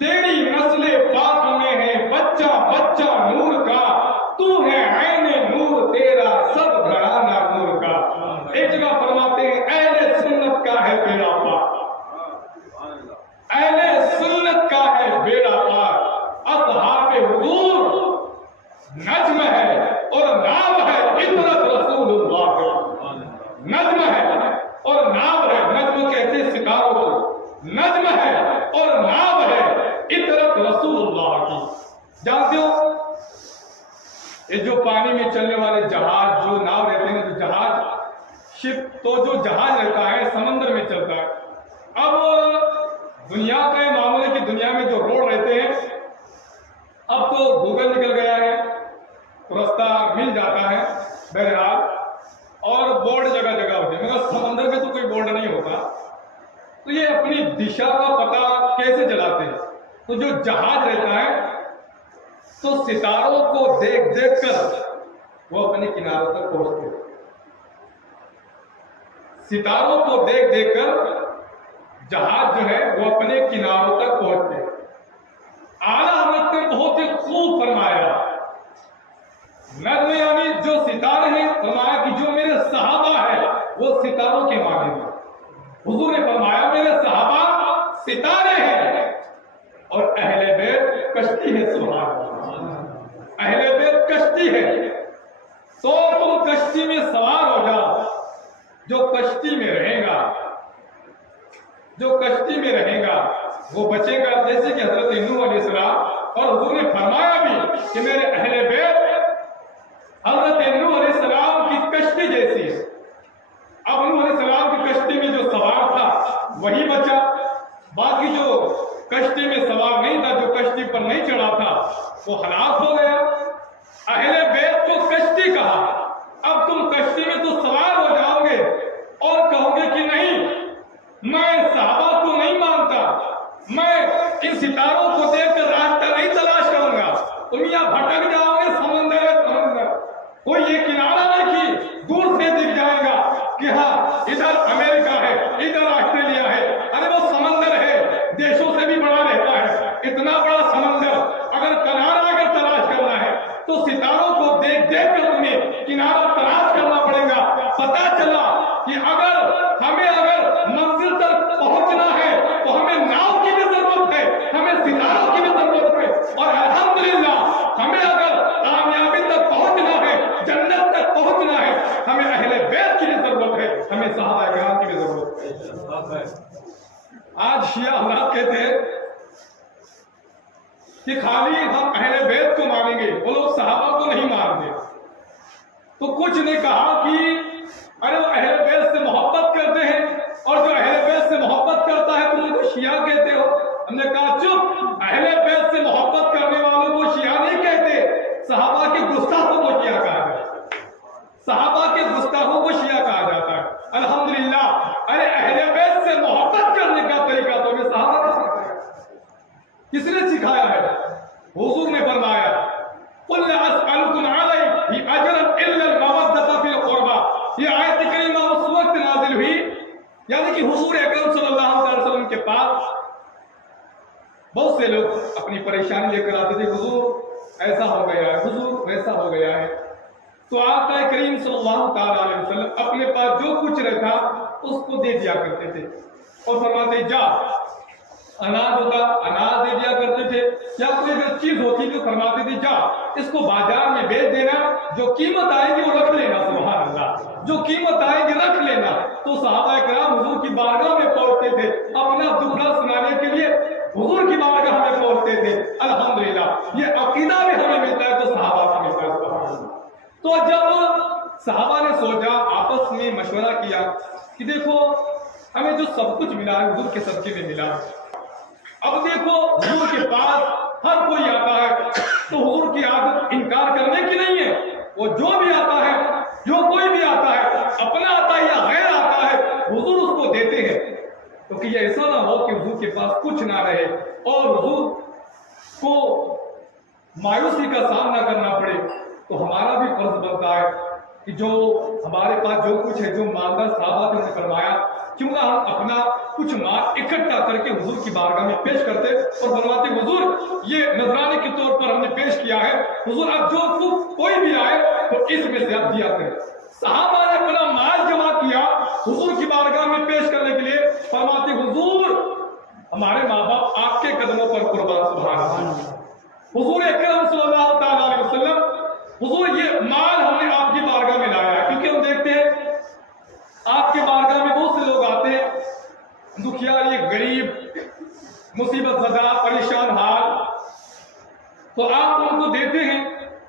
تیری نسل پاک میں ہے بچہ بچہ نور کا، تو ہے عین نور تیرا سب گھرانہ نور کا۔ ایک جگہ فرماتے ہیں اہل سنت کا ہے بیڑا پار، اہل سنت کا ہے بیڑا پار۔ اصحاب حضور نجم ہے اور نام ہے عطرت رسول اللہ، نجم ہے اور نام ہے، نجم کہتے ہیں ستاروں کو، نجم ہے اور نام ہے عطرت رسول اللہ کی۔ جانتے ہو یہ جو پانی میں چلنے والے جہاز، جو ناؤ رہتے ہیں، جو جہاز شپ، تو جو جہاز رہتا ہے سمندر میں چلتا ہے۔ اب دنیا کا یہ معمول ہے کہ دنیا میں جو روڈ رہتے ہیں، اب تو گوگل نکل گیا ہے، راستہ مل جاتا ہے بہرحال، اور بورڈ جگہ جگہ ہوتے ہیں، مگر سمندر میں تو کوئی بورڈ نہیں ہوتا، تو یہ اپنی دشا کا پتہ کیسے چلاتے ہیں؟ تو جو جہاز رہتا ہے تو ستاروں کو دیکھ دیکھ کر وہ اپنے کناروں تک پہنچتے ہیں، ستاروں کو دیکھ دیکھ کر جہاز جو ہے وہ اپنے کناروں تک پہنچتے ہیں۔ اعلیٰ حضرت نے بہت ہی خوب فرمایا، نظم یعنی جو ستارے ہیں، فرمایا کہ جو میرے صحابہ ہیں وہ ستاروں کے مانند ہیں۔ حضور نے فرمایا میرے صحابہ ستارے ہیں اور اہل بیت کشتی ہے۔ سبحان اللہ، اہل بیت کشتی ہے، تو تم کشتی میں سوار ہو جاؤ۔ جو کشتی میں رہے گا، جو کشتی میں رہے گا وہ بچے گا، جیسے کہ حضرت نوح علیہ السلام، اور حضور نے فرمایا بھی کہ میرے اہل بیت حضرت نوح علیہ السلام کی کشتی جیسی ہے۔ اب نوح علیہ السلام کی کشتی میں جو سوار تھا وہی بچا، باقی جو کشتی میں سوار نہیں تھا، جو کشتی پر نہیں چڑھا تھا، وہ ہلاک ہو گیا۔ اہل بیت کو کشتی کہا۔ اب تم کشتی میں تو سوار ہو جاؤ گے اور کہو گے کہ نہیں، میں صحابہ کو نہیں مانتا، میں ان ستاروں کو دیکھ کر راستہ نہیں تلاش کروں گا، تم یہاں بھٹک جاؤ گے، سمندر ہے سمندر، کوئی یہ کنارہ نہیں کہ دور سے دکھ جائے گا کہ ہاں ادھر امریکہ ہے، ادھر آسٹریلیا ہے، ارے وہ سمندر ہے، دیشوں سے بھی بڑا رہتا ہے، اتنا بڑا سمندر، اگر کنارہ اگر تلاش کرنا ہے تو ستاروں کو دیکھ دیکھ کر تمہیں کنارہ تلاش کرنا پڑے گا۔ پتہ چلا کہ اگر منزل تک پہنچنا ہے تو ہمیں ناؤ کی بھی ضرورت ہے، ہمیں ستاروں کی بھی ضرورت ہے، اور الحمدللہ ہمیں اگر کامیابی تک پہنچنا ہے، جنت تک پہنچنا ہے، ہمیں اہل بیت کی بھی ضرورت ہے، ہمیں صحابہ کرام کی بھی ضرورت ہے۔ آج شیعہ حضرات کہتے ہیں کہ خالی ہم اہل بیت کو مانیں گے، وہ لوگ صحابہ کو نہیں مانتے۔ تو کچھ نے کہا کہ ارے وہ اہل بیت سے محبت کرتے ہیں، اور جو اہل بیت سے محبت کرتا ہے تم ان کو شیعہ کہتے ہو۔ ہم نے کہا چپ، اہل بیت سے محبت کرنے والوں کو شیعہ نہیں کہتے، صحابہ کے گستاخوں کو شیعہ کہا جاتا ہے، صحابہ کے گستاخوں کو شیعہ کہا جاتا ہے۔ الحمدللہ، ارے اہل بیت سے محبت کرنے کا طریقہ تو ہمیں صحابہ نے سکھایا۔ کس نے سکھایا ہے؟ حضور نے فرمایا قُلْ لَا أَسْأَلُكُمْ عَلَيْهِ أَجْرًا إِلَّا الْمَوَدَّةَ فِي الْقُرْبَى۔ یہ آیت کریمہ اس وقت نازل ہوئی، یعنی کہ حضور اکرم صلی اللہ علیہ وسلم کے پاس بہت سے لوگ اپنی پریشانی لے کر آتے تھے، حضور ایسا ہو گیا ہے، حضور ویسا ہو گیا ہے، تو آقا کریم صلی اللہ تعالیٰ علیہ وسلم اپنے پاس جو کچھ رہتا اس کو دے دیا کرتے تھے، اور فرماتے جا، اناج ہوتا اناج دے دیا کرتے تھے، یا کوئی اگر چیز ہوتی تو فرماتے تھے جا اس کو بازار میں بیچ دینا، جو قیمت آئے گی وہ رکھ لینا۔ سبحان اللہ، جو قیمت آئے گی رکھ لینا۔ تو صحابہ کرام حضور کی بارگاہ میں پہنچتے تھے، اپنا دکھ درد سنانے کے لیے حضور کی بارگاہ میں پہنچتے تھے۔ الحمدللہ یہ عقیدہ بھی ہمیں ملتا ہے تو صحابہ سے ملتا ہے۔ سبحان اللہ۔ تو جب صحابہ نے سوچا، آپس میں مشورہ کیا کہ دیکھو ہمیں جو سب کچھ ملا ہے حضور کے صدقے میں ملا، اب دیکھو حضور کے پاس ہر کوئی آتا ہے تو حضور کی عادت انکار کرنے کی نہیں ہے، وہ جو بھی آتا ہے، جو کوئی بھی آتا ہے، اپنا آتا ہے یا غیر آتا ہے، حضور اس کو دیتے ہیں، تو کہ یہ ایسا نہ ہو کہ حضور کے پاس کچھ نہ رہے اور حضور کو مایوسی کا سامنا کرنا پڑے۔ تو ہمارا بھی فرض بنتا ہے کہ جو ہمارے پاس جو کچھ ہے، جو مالدار صحابہ نے فرمایا کیوں نہ ہم اپنا کچھ مال اکٹھا کر کے حضور کی بارگاہ میں پیش کرتے اور فرماتے حضور یہ نذرانے کے طور پر ہم نے پیش کیا ہے، حضور اب جو کوئی بھی آئے تو اس میں سے آپ دیا کریں۔ صحابہ نے اپنا مال جمع کیا حضور کی بارگاہ میں پیش کرنے کے لیے، فرماتے حضور ہمارے ماں باپ آپ کے قدموں پر قربان، سبحان اللہ۔ حضور اکرم صلی اللہ تعالیٰ علیہ وسلم، حضور یہ مال ہم نے آپ کی بارگاہ میں لایا ہے، کیونکہ ہم دیکھتے ہیں آپ کے بارگاہ میں بہت سے لوگ آتے ہیں، دکھیاری، غریب، مصیبت زدہ، پریشان حال، تو آپ ان کو دیتے ہیں۔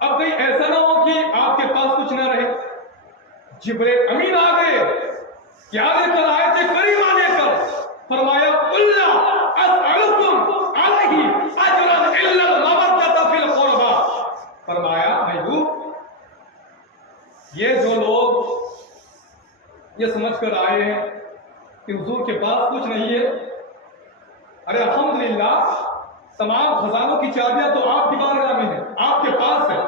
اب کہیں ایسا نہ ہو کہ آپ کے پاس کچھ نہ رہے۔ جبرائیل امین آ گئے، کیا لے کر آئے تھے؟ کریمہ لے کر، فرمایا قُلْ لَا أَسْأَلُكُمْ عَلَيْهِ أَجْرًا إِلَّا الْمَوَدَّةَ فِي الْقُرْبَىٰ، فرمایا محبوب یہ جو لوگ یہ سمجھ کر آئے ہیں کہ حضور کے پاس کچھ نہیں ہے، ارے الحمدللہ تمام خزانوں کی چابیاں تو آپ کی بارگاہ میں ہیں، آپ کے پاس ہے۔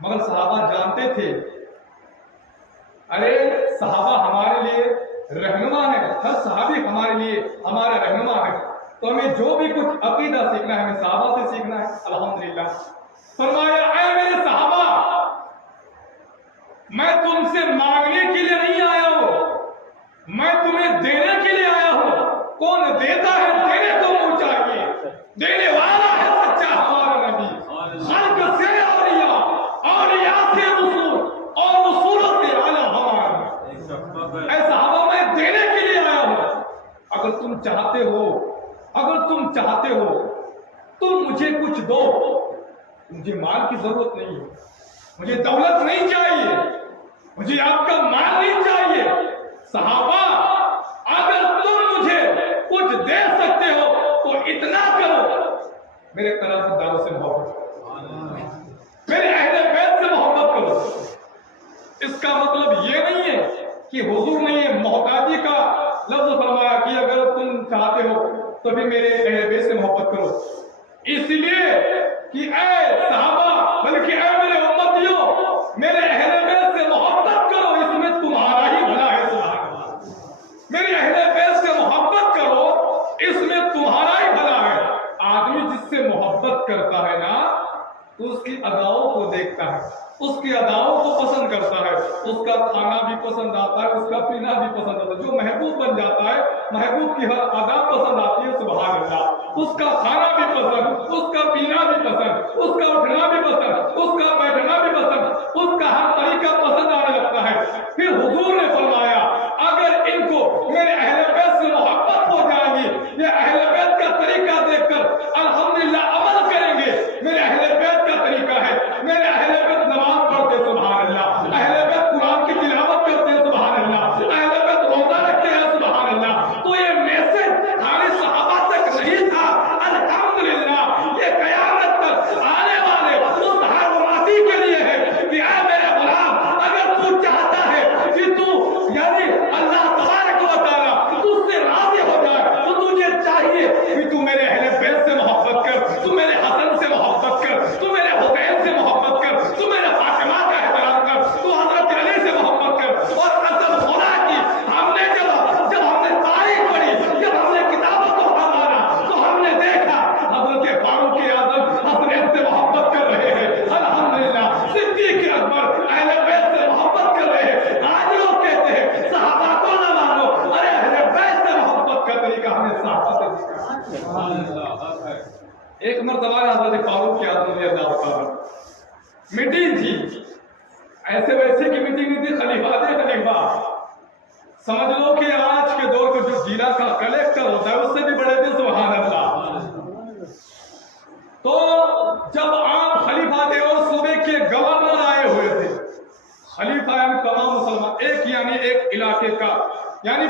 مگر صحابہ جانتے تھے ارے صحابہ ہمارے لیے رہنما ہے، ہر صحابی ہمارے لیے ہمارا رہنما ہے، تو ہمیں جو بھی کچھ عقیدہ سیکھنا ہے ہمیں صحابہ سے سیکھنا ہے۔ الحمدللہ فرمایا اے میرے صحابہ میں تم سے مانگنے کے لیے نہیں آیا ہوں، میں تمہیں دینے کے لیے آیا ہوں۔ کون دیتا ہے؟ دینے کو منہ چاہیے، دینے والا ہے سچا ہمارا نبی، خلق سے اولیاء، اولیاء سے رسول، اور رسولوں سے اعلیٰ ہمارا۔ اے صحابہ میں دینے کے لیے آیا ہوں، اگر تم چاہتے ہو تم مجھے کچھ دو، مجھے مال کی ضرورت نہیں ہے، مجھے دولت نہیں چاہیے، مجھے آپ کا مال نہیں چاہیے۔ صحابہ اگر تم مجھے کچھ دے سکتے ہو تو اتنا کرو، میرے قرابت داروں سے محبت کرو، میرے اہل بیت سے محبت کرو۔ اس کا مطلب یہ نہیں ہے کہ حضور نے یہ محتاجی کا لفظ فرمایا کہ اگر تم چاہتے ہو تو پھر میرے اہل بیت سے محبت کرو، اس لیے کہ اے صحابہ بلکہ اے میرے امتیوں میرے اہل بیت سے محبت کرو، اس میں تمہارا ہی بھلا ہے۔ سبحان اللہ، میرے اہل بیت سے محبت کرو، اس میں تمہارا ہی بھلا ہے۔ آدمی جس سے محبت کرتا ہے نا تو اس کی اداؤں کو دیکھتا ہے، اس کی اداؤں کو پسند کرتا ہے، اس کا کھانا بھی پسند آتا ہے، اس کا پینا بھی پسند آتا ہے۔ جو محبوب بن جاتا ہے محبوب کی ہر ادا پسند آتی ہے، سبحان اللہ۔ اس کا کھانا بھی پسند، اس کا پینا بھی پسند، اس کا اٹھنا بھی پسند، اس کا بیٹھنا بھی پسند، اس کا ہر طریقہ پسند آنے لگتا ہے۔ پھر حضور نے فرمایا اگر ان کو میرے اہل بیت سے محبت ہو جائے گی، یہ اہل بیت کا طریقہ دیکھ کر الحمدللہ عمل کریں گے۔ میرے اہل بیت کا طریقہ ہے، میرے اہل بیت نماز پڑھتے سبحان اللہ، اہل بیت قرآن کی تلاوت کرتے سبحان اللہ، اہل بیت روزہ رکھتے ہیں سبحان اللہ۔ تو یہ میسج خالی صحابہ تک نہیں تھا، الحمدللہ یہ قیامت تک آنے والے اس ہر امتی کے لیے ہے کہ اے میرے غلام اگر تو چاہتا ہے کہ تو یعنی اللہ تبارک و تعالیٰ تجھ سے راضی ہو جائے تو تجھے چاہیے کہ تو میرے اہل بیت سے محبت کر، تو میرے حسن سے محبت کر، تو میرے حسین سے محبت کر، تو میرے فاطمہ کا احترام کر، تو حضرت علی سے محبت کر۔ اور قسم خدا کی ہم نے جب ہم نے تاریخ پڑھی، جب ہم نے کتابوں کو پڑھا تو ہم نے دیکھا حضرت فاروق اعظم حسنین سے محبت کر رہے ہیں، الحمدللہ صدیق اکبر اہل بیت سے محبت کر رہے ہیں۔ آج لوگ کہتے ہیں صحابہ کو نہ مانو، ارے اہل بیت سے محبت کا طریقہ ہمیں صحابہ سے سیکھا۔ ایک مرتبہ حضرت فاروق اعظم رضی اللہ تعالیٰ میٹنگ تھی، ایسے ویسے کی میٹنگ نہیں تھی، خلیفہ دے خلیفہ، سمجھ لو کہ آج کے دور کا جو ضلع کا کلیکٹر ہوتا ہے اس سے بھی بڑے تھے سبحان اللہ۔ تو جب آپ خلیفہ تھے اور صوبے کے گورنر آئے ہوئے تھے، خلیفہ یعنی تمام مسلمان، ایک یعنی ایک علاقے کا یعنی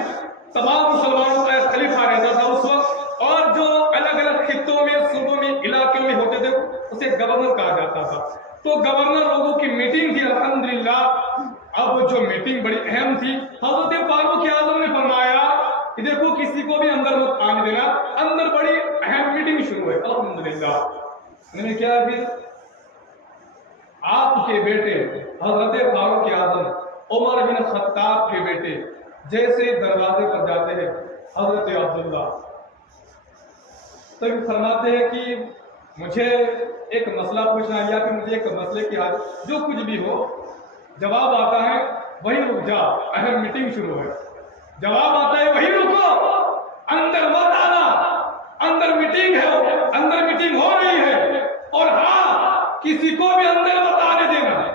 تمام مسلمانوں کا ایک خلیفہ رہتا تھا اس وقت، اور جو الگ الگ خطوں میں صوبوں میں علاقوں میں ہوتے تھے اسے گورنر کہا جاتا تھا۔ تو گورنر لوگوں کی میٹنگ تھی الحمدللہ۔ اب جو میٹنگ بڑی اہم تھی، حضرت فاروق اعظم نے فرمایا کہ دیکھو کسی کو بھی اندر مت آنے دینا، اندر بڑی اہم میٹنگ شروع ہے الحمدللہ۔ میں نے کیا کہ آپ کے بیٹے حضرت فاروق اعظم عمر بن خطاب کے بیٹے جیسے دروازے پر جاتے ہیں حضرت عبداللہ تو فرماتے ہیں کہ مجھے ایک مسئلہ پوچھنا ہے یا کہ مجھے ایک مسئلے کی حاجت، جو کچھ بھی ہو جواب آتا ہے وہی رک جا، اہم میٹنگ شروع ہے، جواب آتا ہے وہی رکو، اندر مت آنا، اندر میٹنگ ہے، اندر میٹنگ ہو رہی ہے، اور ہاں کسی کو بھی اندر مت آنے دینا ہے۔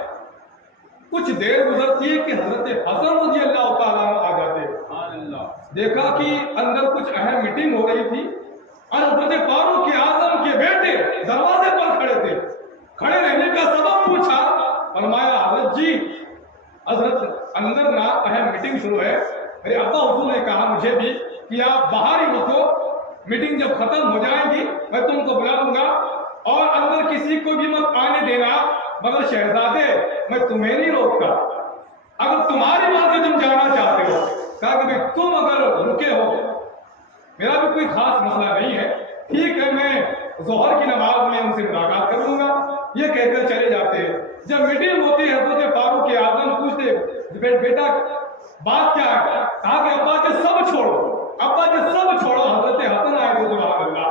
کچھ دیر گزرتی ہے کہ حضرت حسن رضی اللہ تعالیٰ آ جاتے ہیں، دیکھا کہ اندر کچھ اہم میٹنگ ہو رہی تھی اور حضرت فاروق اعظم کے بیٹے دروازے پر کھڑے تھے، کھڑے رہنے کا سبب پوچھا، فرمایا حضرت جی حضرت اندر نہ اہم میٹنگ شروع ہے، میرے ابا حضور نے کہا مجھے بھی کہ آپ باہر ہی رکو، میٹنگ جب ختم ہو جائے گی میں تم کو بلا لوں گا، اور اندر کسی کو بھی مت آنے دینا، مگر شہزادے میں تمہیں نہیں روکتا، اگر تمہاری مرضی تم جانا چاہتے ہو، کہا کہ تم اگر رکے ہو میرا بھی کوئی خاص مسئلہ نہیں ہے، ٹھیک ہے میں ظہر کی نماز میں ان سے ملاقات کر لوں گا، یہ کہہ کر چلے جاتے ہیں۔ جب میٹنگ ہوتی ہے حضرت فاروق اعظم پوچھتے بیٹا بات کیا ہے، کہا کہ ابا جی سب چھوڑو، ابا جی سب چھوڑو، حضرت حسن آئے تھے، سبحان اللہ،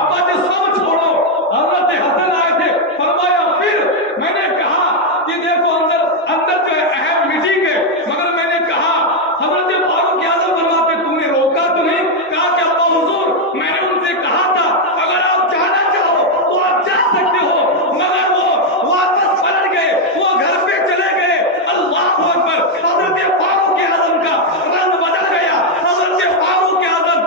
ابا جی سب چھوڑو، حضرت حسن آئے تھے، فرمایا پھر میں نے کہا کہ دیکھو اندر جو ہے اہم میٹنگ ہے، مگر میں نے کہا حضرت فاروق اعظم فرماتے تم نے روکا تو نہیں، کہا کہ ابا حضور میں نے ان سے کہا تھا اگر آپ جانا چاہو تو آپ جا سکتے ہو، مگر وہ واپس پلٹ گئے، وہ گھر پہ چلے گئے۔ اللہ اکبر، حضرت فاروق اعظم کا رنگ بدل گیا، حضرت فاروق اعظم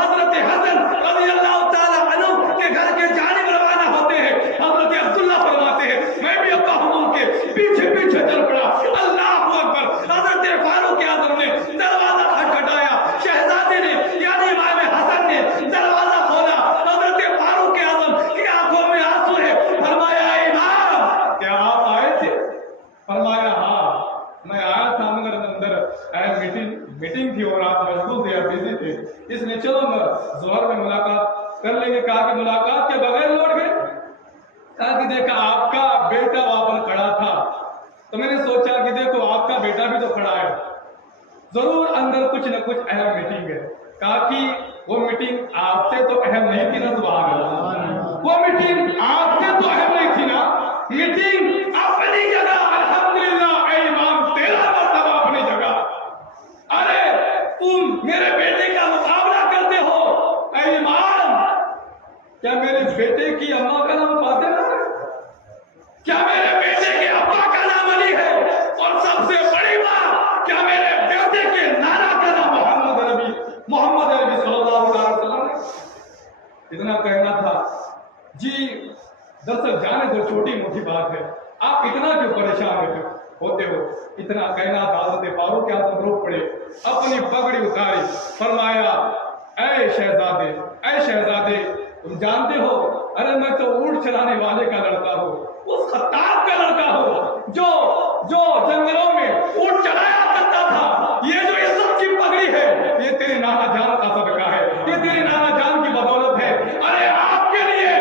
حضرت حسن رضی اللہ تعالی عنہ کے گھر کے جانب روانہ ہوتے ہیں، حضرت عبداللہ فرماتے ہیں میں بھی ابا حضور کے پیچھے پیچھے چل پڑا۔ اللہ اکبر، حضرت فاروق اعظم نے دروازہ کھٹکھٹایا، شہزادے نے یعنی امام حسن نے دروازہ کھولا، حضرت فاروق اعظم کی آنکھوں میں آنسو ہے، فرمایا امام کیا آپ آئے تھے؟ فرمایا ہاں میں آیا تھا، مگر اندر میٹنگ تھی اور آپ مشغول تھے یا بزی تھے، اس لیے چلو ظہر میں ملاقات کر لیں گے۔ کہا کہ ملاقات کے بغیر لوٹ گئے، کہا کہ دیکھا آپ کا بیٹا وہاں پر کھڑا تھا تو میں نے سوچا کہ دیکھو آپ کا بیٹا بھی تو کھڑا ہے، ضرور اندر کچھ نہ کچھ اہم میٹنگ ہے۔ کہا کہ وہ میٹنگ آپ سے تو اہم نہیں تھی نا، سبحان اللہ، وہ میٹنگ آپ سے تو اہم نہیں تھی نا، میٹنگ اپنی جگہ الحمدللہ، اے امام تیرا مرتبہ اپنی جگہ، ارے تم میرے بیٹے کا مقابلہ کرتے ہو، اے امام کیا میرے بیٹے کی اماں کا نام فاطمہ ہے؟ کیا میرے بیٹے کے ابا کا نام علی ہے؟ اور سب سے بڑی بات کیا میرے بیٹے کے نانا کا نام محمد عربی صلی اللہ علیہ وسلم ہے؟ اتنا کہنا تھا جی، دراصل جانے دو چھوٹی موٹی بات ہے، آپ اتنا کیوں پریشان ہوتے ہو؟ اتنا کہنا تھا حضرت فاروق اعظم رو پڑے، اپنی پگڑی اتاری، فرمایا اے شہزادے تم جانتے ہو ارے میں تو اونٹ چلانے والے کا لڑکا ہوں، اس خطاب کا لڑکا ہوں جو جنگلوں میں اونٹ چلایا کرتا تھا، یہ جو عزت کی پگڑی ہے یہ تیرے نانا جان کا صدقہ ہے، یہ تیرے نانا جان کی بدولت ہے۔ ارے آپ کے لیے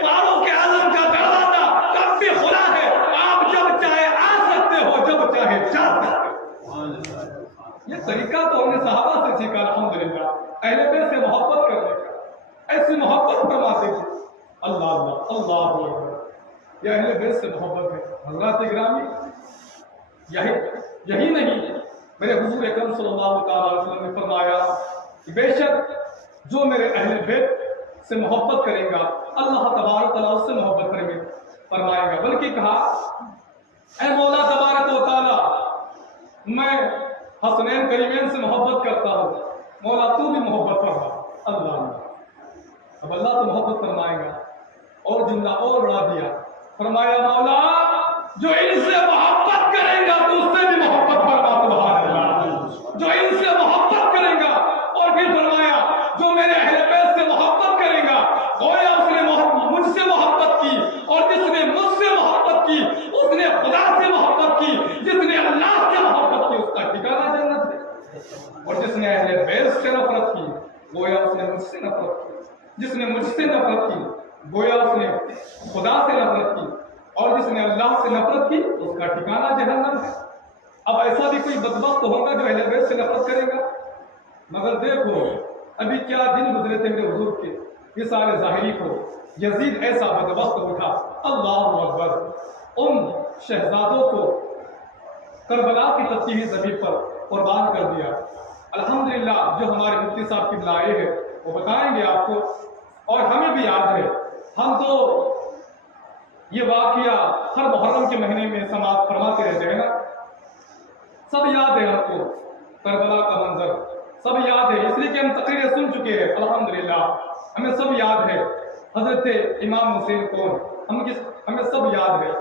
فاروق اعظم کا دروازہ کب بھی کھلا ہے، آپ جب چاہے آ سکتے ہو، جب چاہے جا سکتے ہو۔ یہ طریقہ تو ہم نے صحابہ سے سیکھا الحمدللہ، اہل بیت سے محبت کرنے کا، ایسی محبت فرماتے تھے۔ اللہ یہ اہل بیت سے محبت ہے۔ حضرات گرامی، یہی نہیں، میرے حضور اکرم صلی اللہ علیہ وسلم نے فرمایا کہ بے شک جو میرے اہل بیت سے محبت کرے گا اللہ تبارک و تعالیٰ اس سے محبت فرمائے گا، بلکہ کہا اے مولا تبارک و تعالیٰ میں حسنین کریمین سے محبت کرتا ہوں، مولا تو بھی محبت فرما۔ اب اللہ تو محبت فرمائے گا، اور جملہ اور بڑھا دیا، فرمایا مولا جو ان سے محبت کرے گا تو اس سے بھی محبت فرما، سبحان اللہ، جو ان سے محبت کرے گا، اور پھر فرمایا جو میرے اہل بیت سے محبت کرے گا گویا اس نے مجھ سے محبت کی، اور جس نے مجھ سے محبت کی اس نے خدا سے محبت کی، جس نے اللہ سے محبت کی اس کا ٹھکانہ جنت ہے، اور جس نے اہل بیت سے نفرت کی گویا اس نے مجھ سے نفرت کی، جس نے مجھ سے نفرت کی گویا اس نے خدا سے نفرت کی، اور جس نے اللہ سے نفرت کی اس کا ٹھکانہ جہنم ہے۔ اب ایسا بھی کوئی بدبخت ہوگا جو اہل بیت سے نفرت کرے گا؟ مگر دیکھو ابھی کیا دن گزرے تھے میرے حضور کے، یہ سارے ظاہری کو یزید ایسا بدبخت اٹھا، اللہ اکبر، ان شہزادوں کو کربلا کی تپتی ہوئی زمین پر قربان کر دیا۔ الحمدللہ جو ہمارے مفتی صاحب کی بلائے ہیں وہ بتائیں گے آپ کو، اور ہمیں بھی یاد ہے، ہم تو یہ واقعہ ہر محرم کے مہینے میں سماعت فرماتے رہتے ہیں نا، سب یاد ہے ہم کو کربلا کا منظر، سب یاد ہے، اس لیے کہ ہم تقریریں سن چکے ہیں، الحمدللہ ہمیں سب یاد ہے حضرت امام حسین کون، ہمیں سب یاد ہے۔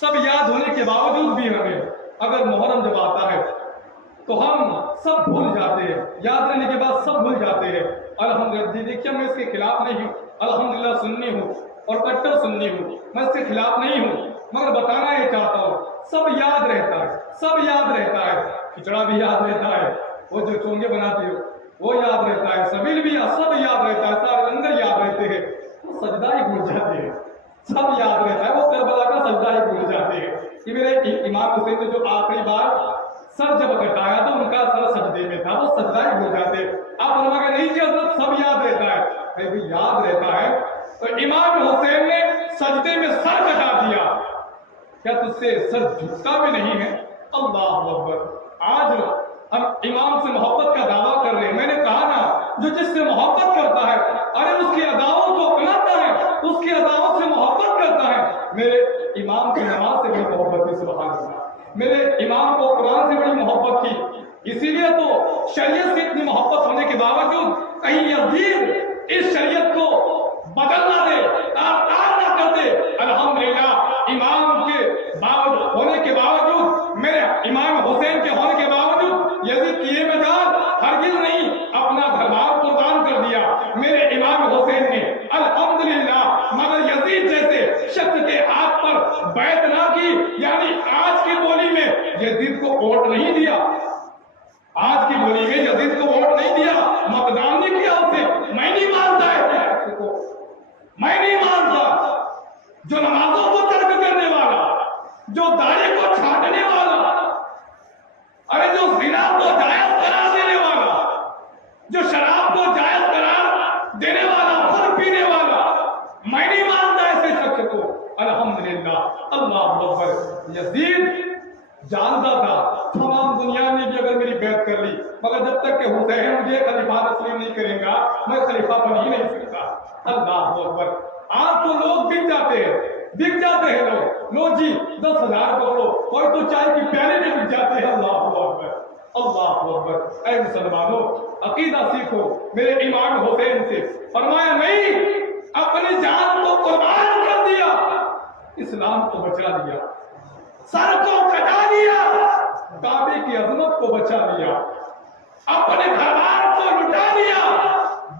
سب یاد ہونے کے باوجود بھی ہمیں اگر محرم جب آتا ہے تو ہم سب بھول جاتے ہیں، یاد رہنے کے بعد سب بھول جاتے ہیں۔ الحمدللہ دیکھیے میں اس کے خلاف نہیں ہوں، الحمدللہ سننی ہوں اور کٹر سننی ہوں، میں اس کے خلاف نہیں ہوں، مگر بتانا یہ چاہتا ہوں سب یاد رہتا ہے، سب یاد رہتا ہے، کھچڑا بھی یاد رہتا ہے، وہ جو چونگے بناتے ہو وہ یاد رہتا ہے، سبیل بھی سب یاد رہتا ہے، سارے لنگر یاد رہتے ہیں، وہ سجدہ ہی بھول جاتے ہیں، سب یاد رہتا ہے، وہ کربلا کا سجدہ ہی بھول جاتے ہیں۔ کہ میرے امام حسین نے جو آخری بار سر جب کٹایا تو ان کا سر سجدے میں تھا، وہ سجدہ ہی بھول جاتے۔ آپ فرمایا کہ نہیں جی حضرت سب یاد رہتا ہے، بھی یاد رہتا ہے تو امام حسین نے سجدے میں سر کٹا دیا، کیا تجھ سے سر جھکتا بھی نہیں ہے؟ اللہ اکبر۔ آج ہم امام سے محبت کا دعویٰ کر رہے ہیں، میں نے کہا نا جو جس سے محبت کرتا ہے ارے اس کی اداؤں کو اپناتا ہے، اس کی اداؤں سے محبت کرتا ہے۔ میرے امام کی نماز سے بڑی محبت کی، سبحان اللہ، میرے امام کو قرآن سے بڑی محبت کی، اسی لیے تو شریعت سے اتنی محبت ہونے کے باوجود کہیں یزید اس شریعت کو بدل نہ دے، تعطیل نہ کر دے۔ الحمدللہ امام کے باوجود ہونے کے باوجود، میرے امام حسین کے ہونے کے باوجود یزید کی یہ مجال ہرگز نہیں، اپنا گھر بار قربان کر دیا میرے امام حسین نے، الحمدللہ۔ مگر یزید جیسے شخص کے ہاتھ پر بیعت نہ کی، یعنی آج کی بولی میں یزید کو ووٹ نہیں دیا، آج کی بولی میں یزید کو ووٹ نہیں دیا، متدان نہیں کیا اسے، میں نہیں مانتا ہے کو، میں نہیں مانتا جو نمازوں کو ترک کرنے والا، جو داڑھی کو چھاٹنے والا، ارے جو زنا کو جائز قرار دینے والا، جو شراب کو جائز قرار دینے والا، خود پینے والا، میں نہیں مانتا ایسے شخص کو۔ الحمدللہ اللہ اکبر۔ یزید جانتا تھا تمام دنیا نے بھی اگر میری بیعت کر لی، مگر جب تک کہ حسین مجھے خلیفہ تسلیم نہیں کرے گا میں خلیفہ بن ہی نہیں سکتا۔ اللہ اکبر۔ آج تو لوگ بک جاتے ہیں لو جی 10,000 پکڑو، کوئی تو چائے کی پیالے میں بک جاتے ہیں۔ اللہ اکبر، اللہ اکبر۔ اے مسلمانوں عقیدہ سیکھو میرے امام حسین سے، فرمایا نہیں، اپنی جان کو قربان کر دیا، اسلام کو بچا دیا، سر کو کٹا دیا، کعبے کی عظمت کو بچا لیا، اپنے گھر بار کو لٹا دیا،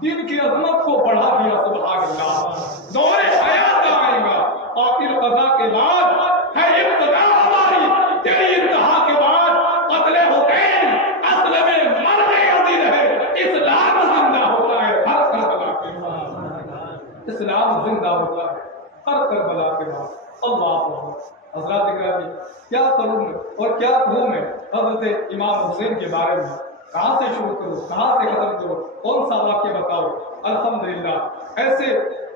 دین کی عظمت کو بڑھا دیا۔ سبحان اللہ۔ دور حیات آئے گا، آخر قضا کے بعد ہے ابتدا ہماری، تیری انتہا کے بعد قتل حسین اصل میں مرد یزید ہے، اسلام زندہ ہوتا ہے ہر کربلا کے بعد، اسلام زندہ ہوتا ہے ہر کربلا کے بعد۔ اللہ اکبر۔ حضرات اکرامی کیا کروں میں اور کیا کہوں میں حضرت امام حسین کے بارے میں، کہاں سے شروع کروں، کہاں سے ختم کروں، کون سا واقعہ بتاؤں؟ الحمدللہ ایسے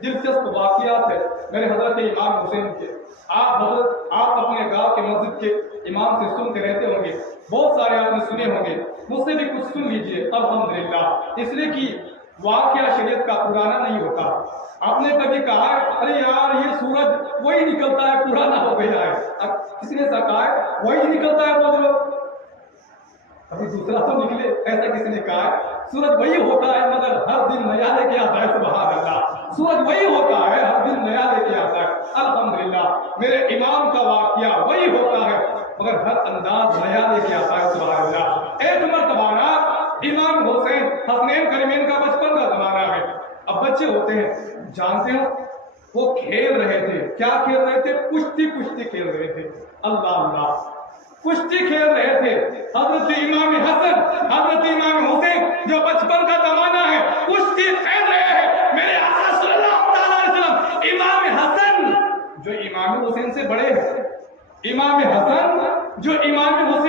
دلچسپ واقعات ہیں میرے حضرت امام حسین کے۔ آپ اپنے گاؤں کے مسجد کے امام سے سنتے رہتے ہوں گے، بہت سارے آپ نے سنے ہوں گے، مجھ سے بھی کچھ سن لیجئے الحمدللہ، اس لیے کہ واقعہ شریعت کا پرانا نہیں ہوتا۔ آپ نے کبھی کہا ہے ارے یار یہ سورج وہی نکلتا ہے پرانا ہو گیا ہے، اب کسی نے کہا ہے وہی نکلتا ہے روز روز، ابھی دوسرا تو نکلے، ایسا کسی نے کہا ہے سورج وہی ہوتا ہے مگر ہر دن نیا لے کے آتا ہے۔ سبحان اللہ، سورج وہی ہوتا ہے ہر دن نیا لے کے آتا ہے۔ الحمدللہ میرے امام کا واقعہ وہی ہوتا ہے مگر ہر انداز نیا لے کے آتا ہے۔ سبحان اللہ۔ ایک مرتبہ امام حسین حسنین کریمین کا بچپن کا زمانہ ہے، اب بچے ہوتے ہیں جانتے ہو، وہ کھیل رہے تھے، کیا کھیل رہے تھے؟ کشتی کھیل رہے تھے۔ اللہ اللہ، کشتی کھیل رہے تھے۔ حضرت امام حسن، حضرت امام حسین جو بچپن کا زمانہ ہے کشتی کھیل رہے ہیں، میرے آقا صلی اللہ علیہ وسلم امام حسن جو امام حسین سے بڑے ہیں، امام حسن جو امام حسین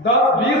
10, 20,